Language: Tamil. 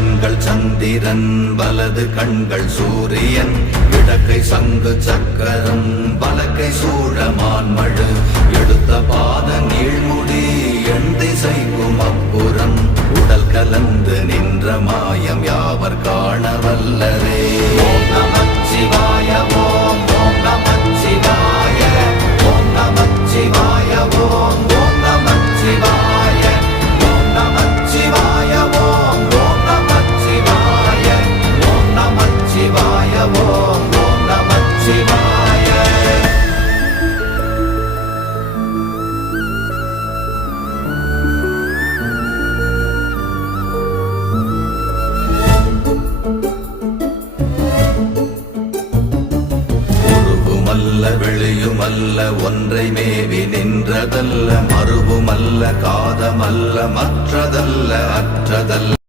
கண்கள் சந்திரன் வலது கண்கள் சூரியன் இடக்கை சங்கு சக்கரம் வலக்கை சூழமான்மழு எடுத்த பாத நீழ்முடி எண் திசைக்கும் அப்புறம் உடல் கலந்து நின்ற மாயம் யாவர் காண வல்லரே. ஓம் நமச்சிவாய ஓம் ஓம் நமச்சிவாய ஓம் நமச்சிவாய ஓம் ஓம் நமச்சிவாய ஓம் நமச்சிவாய ஓம் ஓம் நமச்சிவாய ஓம் நமச்சிவாய ஓம் ஓம் நமச்சிவாய. வெளியுமல்ல ஒன்றை மேவி நின்றதல்ல மறுவுமல்ல காதமல்ல மற்றதல்ல அற்றதல்ல